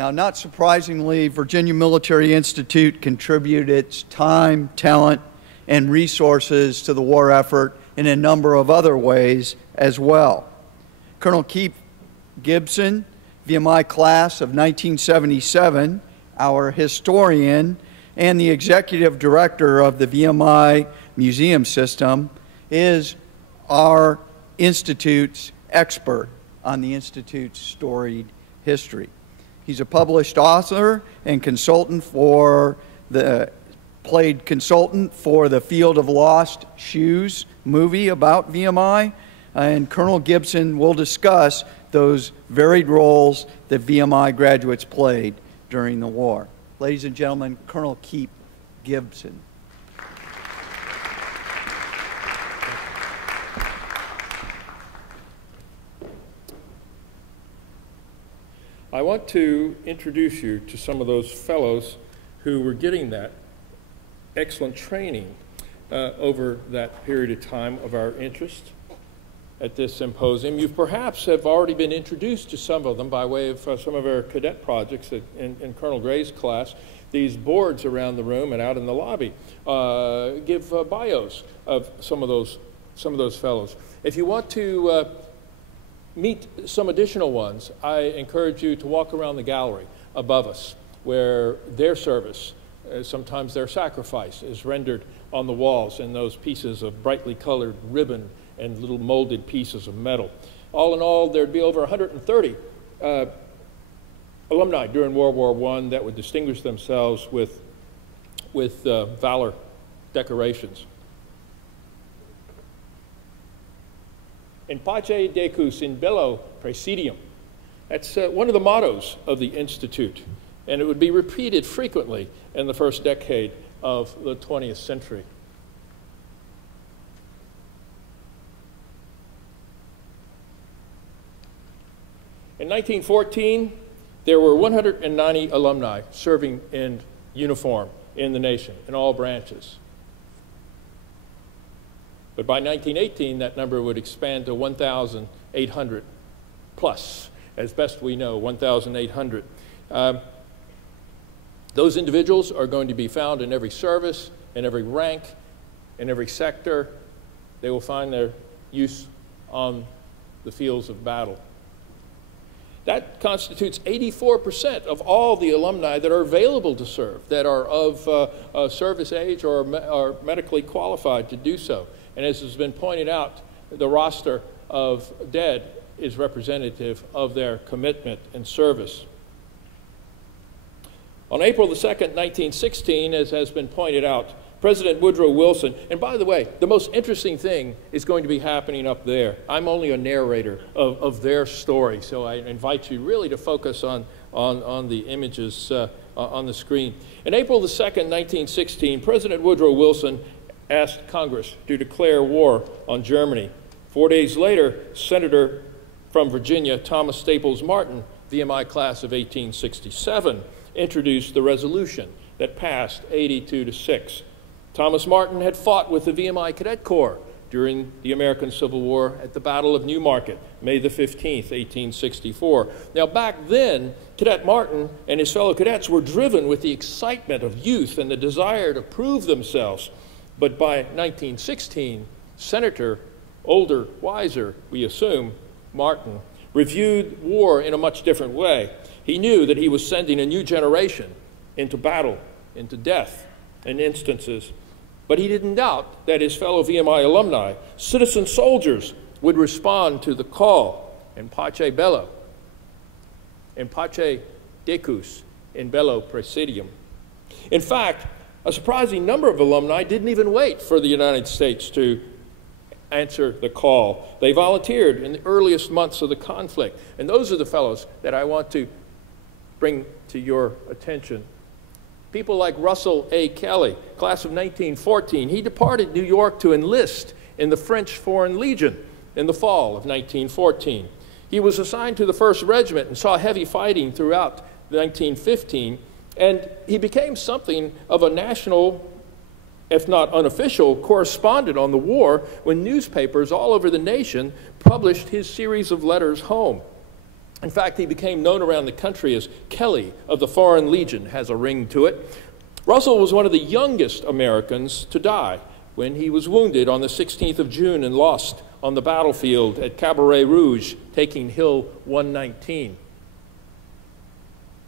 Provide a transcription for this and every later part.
Now, not surprisingly, Virginia Military Institute contributed its time, talent, and resources to the war effort in a number of other ways as well. Colonel Keith Gibson, VMI class of 1977, our historian and the executive director of the VMI Museum System, is our Institute's expert on the Institute's storied history. He's a published author and consultant for played consultant for the Field of Lost Shoes movie about VMI, and Colonel Gibson will discuss those varied roles that VMI graduates played during the war. Ladies and gentlemen, Colonel Keith Gibson. I want to introduce you to some of those fellows who were getting that excellent training over that period of time of our interest at this symposium. You perhaps have already been introduced to some of them by way of some of our cadet projects in Colonel Gray's class. These boards around the room and out in the lobby give bios of some of those fellows. If you want to meet some additional ones, I encourage you to walk around the gallery above us, where their service, sometimes their sacrifice, is rendered on the walls in those pieces of brightly colored ribbon and little molded pieces of metal. All in all, there'd be over 130 alumni during World War I that would distinguish themselves with valor decorations. In pace decus in bello praesidium. That's one of the mottos of the Institute, and it would be repeated frequently in the first decade of the 20th century. In 1914, there were 190 alumni serving in uniform in the nation, in all branches. But by 1918, that number would expand to 1,800 plus, as best we know, 1,800. Those individuals are going to be found in every service, in every rank, in every sector. They will find their use on the fields of battle. That constitutes 84% of all the alumni that are available to serve, that are of service age or are medically qualified to do so. And as has been pointed out, the roster of dead is representative of their commitment and service. On April the 2nd, 1916, as has been pointed out, President Woodrow Wilson, and by the way, the most interesting thing is going to be happening up there. I'm only a narrator of their story, so I invite you really to focus on the images on the screen. In April the 2nd, 1916, President Woodrow Wilson asked Congress to declare war on Germany. 4 days later, Senator from Virginia, Thomas Staples Martin, VMI class of 1867, introduced the resolution that passed 82-6. Thomas Martin had fought with the VMI Cadet Corps during the American Civil War at the Battle of Newmarket, May the 15th, 1864. Now, back then, Cadet Martin and his fellow cadets were driven with the excitement of youth and the desire to prove themselves. But by 1916, Senator, older, wiser, we assume, Martin, reviewed war in a much different way. He knew that he was sending a new generation into battle, into death in instances. But he didn't doubt that his fellow VMI alumni, citizen soldiers, would respond to the call in pace bello, in pace decus, in bello praesidium. In fact, a surprising number of alumni didn't even wait for the United States to answer the call. They volunteered in the earliest months of the conflict. And those are the fellows that I want to bring to your attention. People like Russell A. Kelly, class of 1914. He departed New York to enlist in the French Foreign Legion in the fall of 1914. He was assigned to the 1st Regiment and saw heavy fighting throughout 1915. And he became something of a national, if not unofficial, correspondent on the war when newspapers all over the nation published his series of letters home. In fact, he became known around the country as Kelly of the Foreign Legion, has a ring to it. Russell was one of the youngest Americans to die when he was wounded on the 16th of June and lost on the battlefield at Cabaret Rouge, taking Hill 119.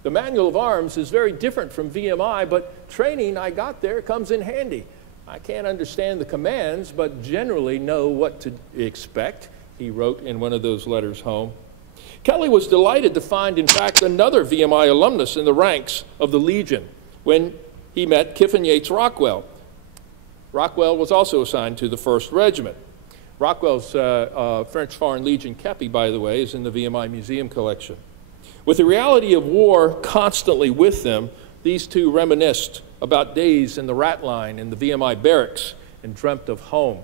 The manual of arms is very different from VMI, but training I got there comes in handy. I can't understand the commands, but generally know what to expect, he wrote in one of those letters home. Kelly was delighted to find, in fact, another VMI alumnus in the ranks of the Legion when he met Kiffin Yates Rockwell. Rockwell was also assigned to the 1st Regiment. Rockwell's French Foreign Legion kepi, by the way, is in the VMI Museum collection. With the reality of war constantly with them, these two reminisced about days in the rat line in the VMI barracks and dreamt of home.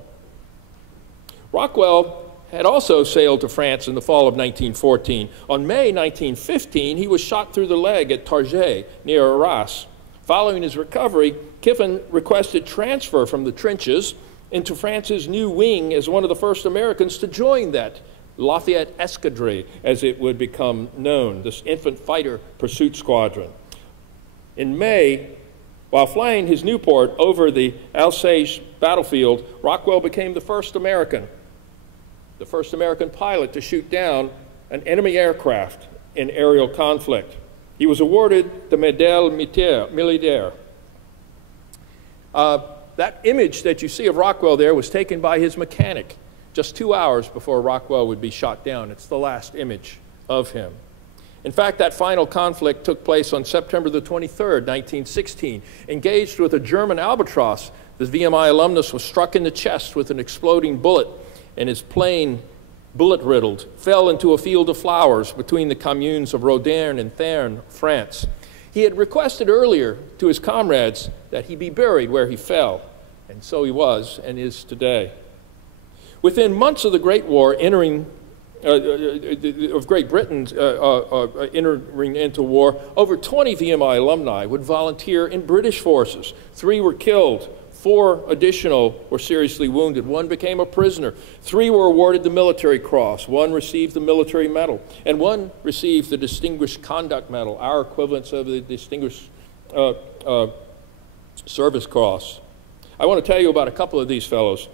Rockwell had also sailed to France in the fall of 1914. On May 1915, he was shot through the leg at Target, near Arras. Following his recovery, Kiffin requested transfer from the trenches into France's new wing as one of the first Americans to join that Lafayette Escadrille, as it would become known, this infant fighter pursuit squadron. In May, while flying his Newport over the Alsace battlefield, Rockwell became the first American pilot to shoot down an enemy aircraft in aerial conflict. He was awarded the Médaille Militaire. That image that you see of Rockwell there was taken by his mechanic just 2 hours before Rockwell would be shot down. It's the last image of him. In fact, that final conflict took place on September the 23rd, 1916. Engaged with a German Albatross, the VMI alumnus was struck in the chest with an exploding bullet, and his plane, bullet-riddled, fell into a field of flowers between the communes of Rodin and Therne, France. He had requested earlier to his comrades that he be buried where he fell, and so he was and is today. Within months of the Great War, of Great Britain entering into war, over 20 VMI alumni would volunteer in British forces. 3 were killed. 4 additional were seriously wounded. 1 became a prisoner. 3 were awarded the Military Cross. 1 received the Military Medal. And 1 received the Distinguished Conduct Medal, our equivalents of the Distinguished Service Cross. I want to tell you about a couple of these fellows.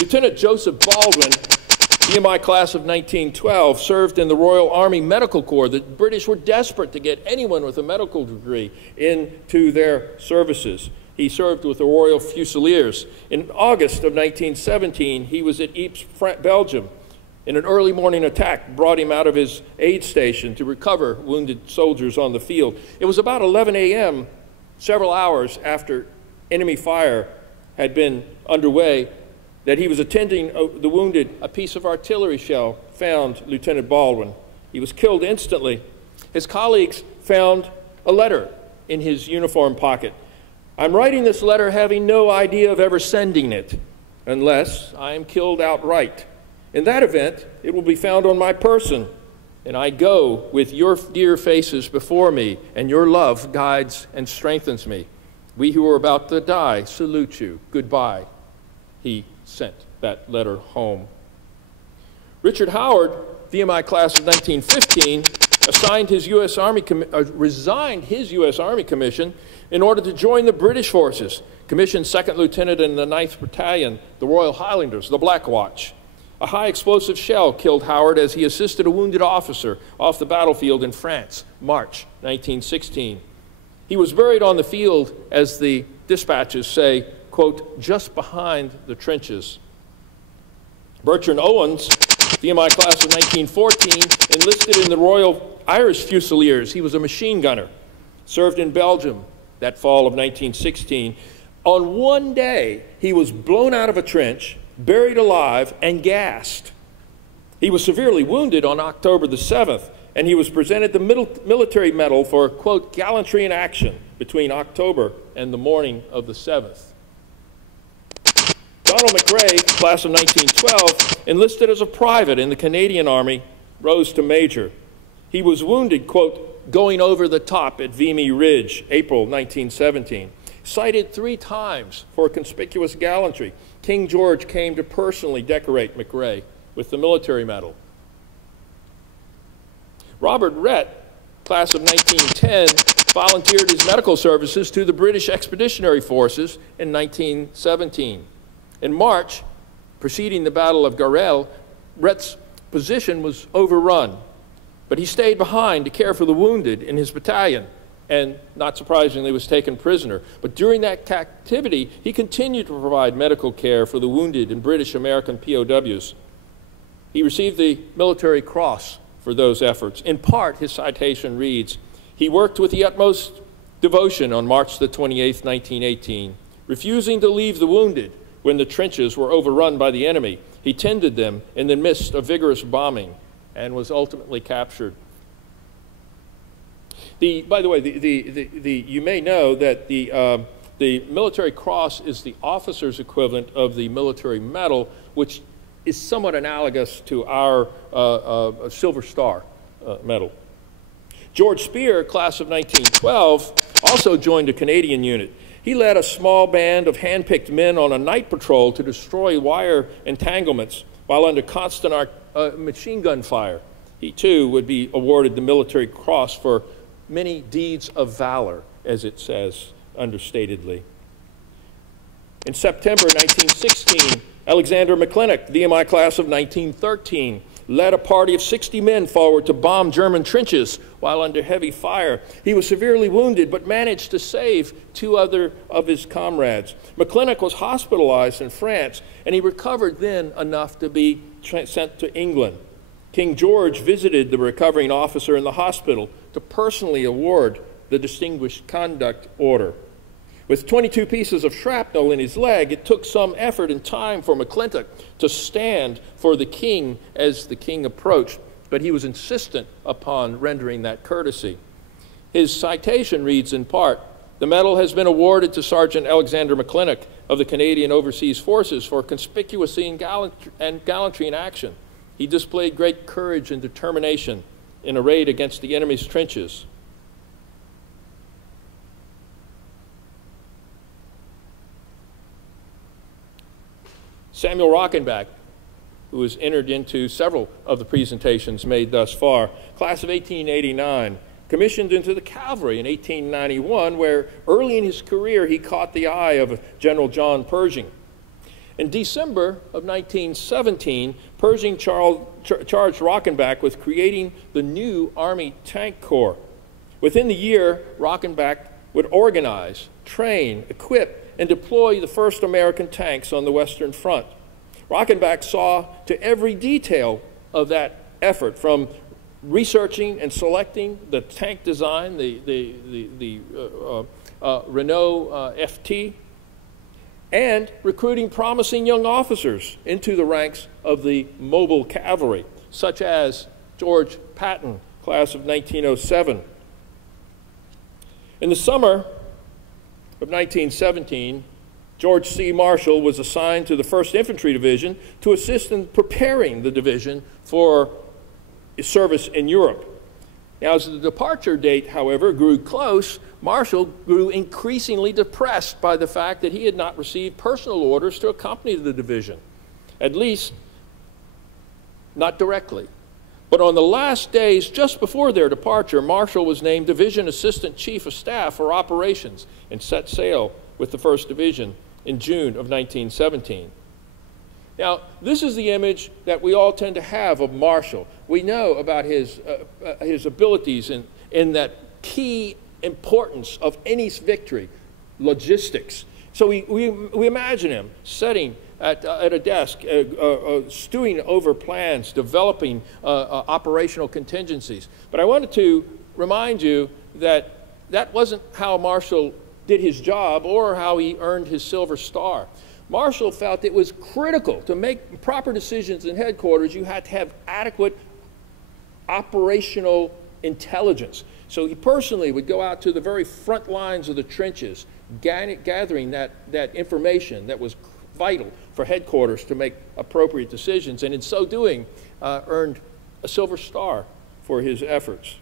Lieutenant Joseph Baldwin, VMI class of 1912, served in the Royal Army Medical Corps. The British were desperate to get anyone with a medical degree into their services. He served with the Royal Fusiliers. In August of 1917, he was at Ypres, Belgium, and an early morning attack brought him out of his aid station to recover wounded soldiers on the field. It was about 11 a.m., several hours after enemy fire had been underway, that he was attending the wounded. A piece of artillery shell found Lieutenant Baldwin. He was killed instantly. His colleagues found a letter in his uniform pocket. I'm writing this letter having no idea of ever sending it, unless I am killed outright. In that event, it will be found on my person, and I go with your dear faces before me, and your love guides and strengthens me. We who are about to die salute you. Goodbye. He sent that letter home. Richard Howard, VMI class of 1915, resigned his U.S. Army commission in order to join the British forces, commissioned 2nd Lieutenant in the 9th Battalion, the Royal Highlanders, the Black Watch. A high explosive shell killed Howard as he assisted a wounded officer off the battlefield in France, March 1916. He was buried on the field, as the dispatches say, quote, just behind the trenches. Bertrand Owens, VMI class of 1914, enlisted in the Royal Irish Fusiliers. He was a machine gunner, served in Belgium that fall of 1916. On one day, he was blown out of a trench, buried alive, and gassed. He was severely wounded on October the 7th, and he was presented the Military Medal for, quote, gallantry in action between October and the morning of the 7th. Donald McRae, class of 1912, enlisted as a private in the Canadian Army, rose to major. He was wounded, quote, going over the top at Vimy Ridge, April 1917. Cited 3 times for conspicuous gallantry. King George came to personally decorate McRae with the Military Medal. Robert Rhett, class of 1910, volunteered his medical services to the British Expeditionary Forces in 1917. In March, preceding the Battle of Garel, Rhett's position was overrun, but he stayed behind to care for the wounded in his battalion, and not surprisingly was taken prisoner. But during that captivity, he continued to provide medical care for the wounded and British American POWs. He received the Military Cross for those efforts. In part, his citation reads, "He worked with the utmost devotion on March the 28th, 1918, refusing to leave the wounded when the trenches were overrun by the enemy. He tended them in the midst of vigorous bombing and was ultimately captured." By the way, you may know that the Military Cross is the officer's equivalent of the Military Medal, which is somewhat analogous to our Silver Star medal. George Spear, class of 1912, also joined a Canadian unit. He led a small band of hand-picked men on a night patrol to destroy wire entanglements while under constant machine gun fire. He, too, would be awarded the Military Cross for many deeds of valor, as it says understatedly. In September 1916, Alexander McClintock, DMI class of 1913, led a party of 60 men forward to bomb German trenches while under heavy fire. He was severely wounded but managed to save 2 other of his comrades. McClintock was hospitalized in France, and he recovered then enough to be sent to England. King George visited the recovering officer in the hospital to personally award the Distinguished Conduct Order. With 22 pieces of shrapnel in his leg, it took some effort and time for McClintock to stand for the king as the king approached, but he was insistent upon rendering that courtesy. His citation reads in part, "The medal has been awarded to Sergeant Alexander McClintock of the Canadian Overseas Forces for conspicuously and gallantry in action. He displayed great courage and determination in a raid against the enemy's trenches." Samuel Rockenbach, who has entered into several of the presentations made thus far, class of 1889, commissioned into the cavalry in 1891, where early in his career he caught the eye of General John Pershing. In December of 1917, Pershing charged Rockenbach with creating the new Army Tank Corps. Within the year, Rockenbach would organize, train, equip, and deploy the first American tanks on the Western Front. Rockenbach saw to every detail of that effort, from researching and selecting the tank design, the Renault FT, and recruiting promising young officers into the ranks of the mobile cavalry, such as George Patton, class of 1907. In the summer of 1917, George C. Marshall was assigned to the 1st Infantry Division to assist in preparing the division for service in Europe. Now, as the departure date, however, grew close, Marshall grew increasingly depressed by the fact that he had not received personal orders to accompany the division, at least not directly. But on the last days, just before their departure, Marshall was named Division Assistant Chief of Staff for Operations and set sail with the 1st Division in June of 1917. Now, this is the image that we all tend to have of Marshall. We know about his abilities in that key importance of any victory, logistics. So we imagine him sitting at a desk, stewing over plans, developing operational contingencies. But I wanted to remind you that that wasn't how Marshall did his job or how he earned his Silver Star. Marshall felt it was critical to make proper decisions in headquarters. You had to have adequate operational intelligence. So he personally would go out to the very front lines of the trenches, gathering that information that was vital for headquarters to make appropriate decisions, and in so doing, earned a Silver Star for his efforts.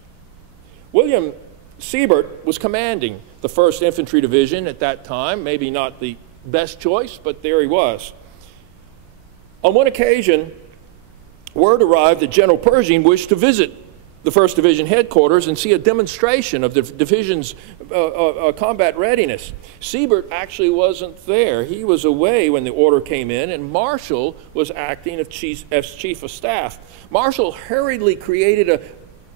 William Siebert was commanding the 1st Infantry Division at that time, maybe not the best choice, but there he was. On one occasion, word arrived that General Pershing wished to visit the 1st Division headquarters and see a demonstration of the division's combat readiness. Siebert actually wasn't there. He was away when the order came in, and Marshall was acting as Chief of Staff. Marshall hurriedly created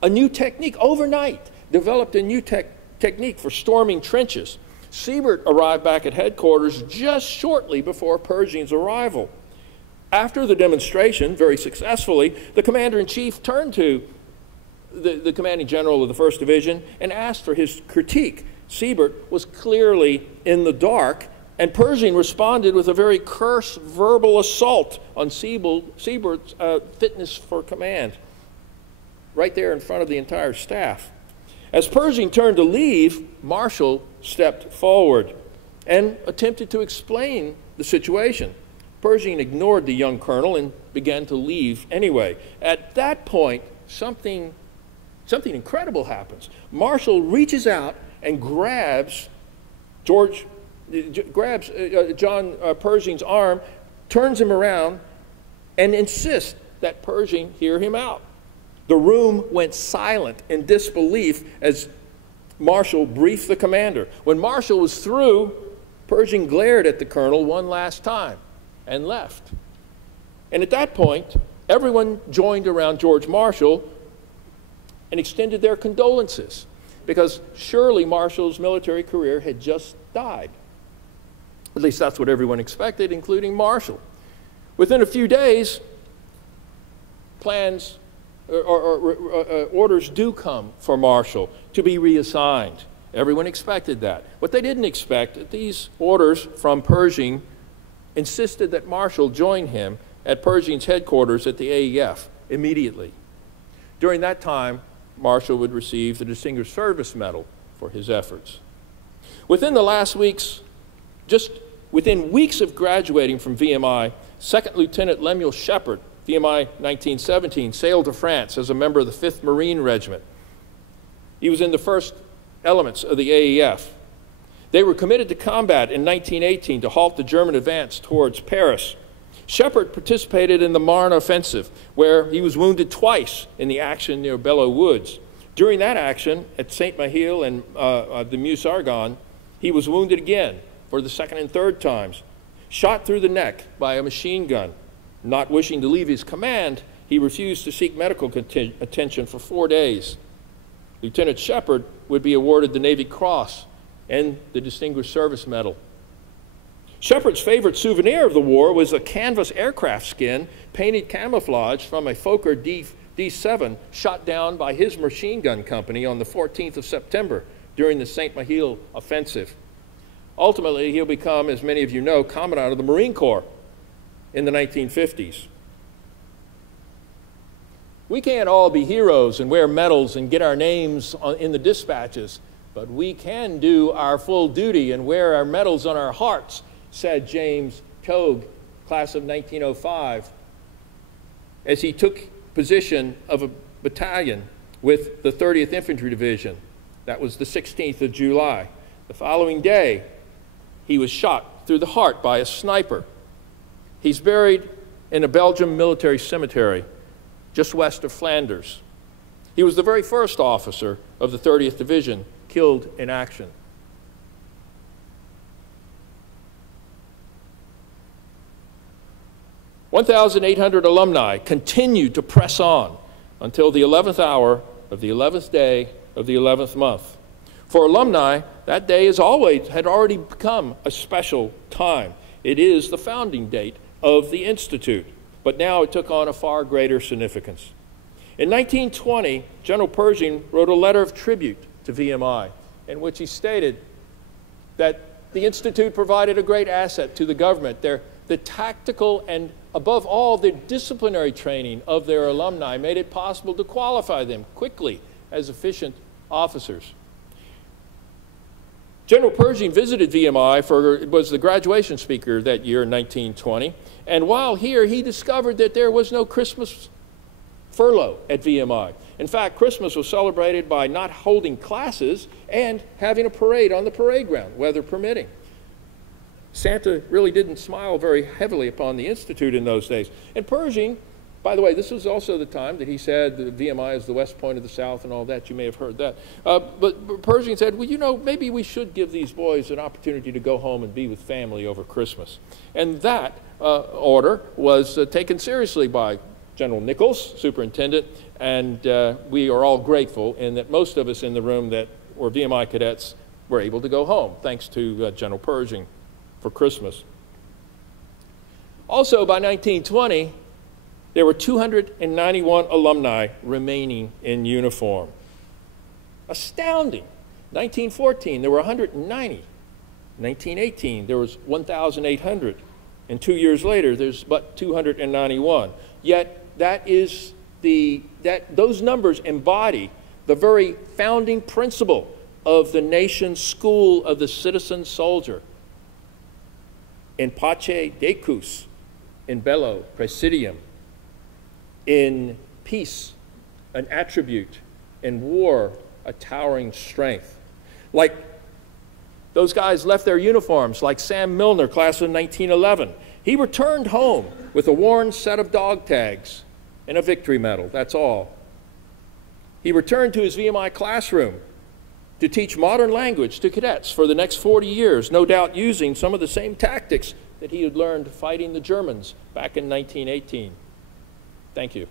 a new technique overnight, developed a new technique for storming trenches. Siebert arrived back at headquarters just shortly before Pershing's arrival. After the demonstration, very successfully, the commander-in-chief turned to the commanding general of the 1st Division and asked for his critique. Siebert was clearly in the dark, and Pershing responded with a very terse verbal assault on Siebert's fitness for command, right there in front of the entire staff. As Pershing turned to leave, Marshall stepped forward and attempted to explain the situation. Pershing ignored the young colonel and began to leave anyway. At that point, something incredible happens. Marshall reaches out and grabs John Pershing's arm, turns him around, and insists that Pershing hear him out. The room went silent in disbelief as Marshall briefed the commander. When Marshall was through, Pershing glared at the colonel one last time and left. And at that point, everyone joined around George Marshall and extended their condolences, because surely Marshall's military career had just died. At least that's what everyone expected, including Marshall. Within a few days, plans or orders do come for Marshall to be reassigned. Everyone expected that. What they didn't expect, these orders from Pershing insisted that Marshall join him at Pershing's headquarters at the AEF immediately. During that time, Marshall would receive the Distinguished Service Medal for his efforts. Within the last weeks, just within weeks of graduating from VMI, Second Lieutenant Lemuel Shepard, VMI 1917, sailed to France as a member of the 5th Marine Regiment. He was in the first elements of the AEF. They were committed to combat in 1918 to halt the German advance towards Paris. Shepard participated in the Marne offensive, where he was wounded twice in the action near Belleau Woods. During that action at Saint-Mihiel and the Meuse-Argonne, he was wounded again for the 2nd and 3rd times, shot through the neck by a machine gun. Not wishing to leave his command, he refused to seek medical attention for 4 days. Lieutenant Shepard would be awarded the Navy Cross and the Distinguished Service Medal. Shepard's favorite souvenir of the war was a canvas aircraft skin painted camouflage from a Fokker D-7 shot down by his machine gun company on the 14th of September during the Saint-Mihiel offensive. Ultimately, he'll become, as many of you know, Commandant of the Marine Corps in the 1950s. We can't all be heroes and wear medals and get our names in the dispatches, but we can do our full duty and wear our medals on our hearts, said James Togue, class of 1905, as he took position of a battalion with the 30th Infantry Division. That was the 16th of July. The following day, he was shot through the heart by a sniper. He's buried in a Belgian military cemetery just west of Flanders. He was the very first officer of the 30th Division killed in action. "1,800 alumni continued to press on until the 11th hour of the 11th day of the 11th month. For alumni, that day had already become a special time. It is the founding date of the Institute, but now it took on a far greater significance. In 1920, General Pershing wrote a letter of tribute to VMI in which he stated that the Institute provided a great asset to the government. The tactical and, above all, the disciplinary training of their alumni made it possible to qualify them quickly as efficient officers. General Pershing visited VMI was the graduation speaker that year in 1920, and while here, he discovered that there was no Christmas furlough at VMI. In fact, Christmas was celebrated by not holding classes and having a parade on the parade ground, weather permitting. Santa really didn't smile very heavily upon the Institute in those days. And Pershing By the way, this was also the time that he said the VMI is the West Point of the South and all that. You may have heard that. But Pershing said, well, you know, maybe we should give these boys an opportunity to go home and be with family over Christmas. And that order was taken seriously by General Nichols, superintendent, and we are all grateful in that most of us in the room that were VMI cadets were able to go home, thanks to General Pershing for Christmas. Also, by 1920, there were 291 alumni remaining in uniform. Astounding. 1914, there were 190. 1918, there was 1,800. And 2 years later, there's but 291. Yet, those numbers embody the very founding principle of the nation's school of the citizen soldier. In pace decus, in bello praesidium. In peace, an attribute. In war, a towering strength. Like those guys left their uniforms, like Sam Milner, class of 1911. He returned home with a worn set of dog tags and a victory medal, that's all. He returned to his VMI classroom to teach modern language to cadets for the next 40 years, no doubt using some of the same tactics that he had learned fighting the Germans back in 1918. Thank you.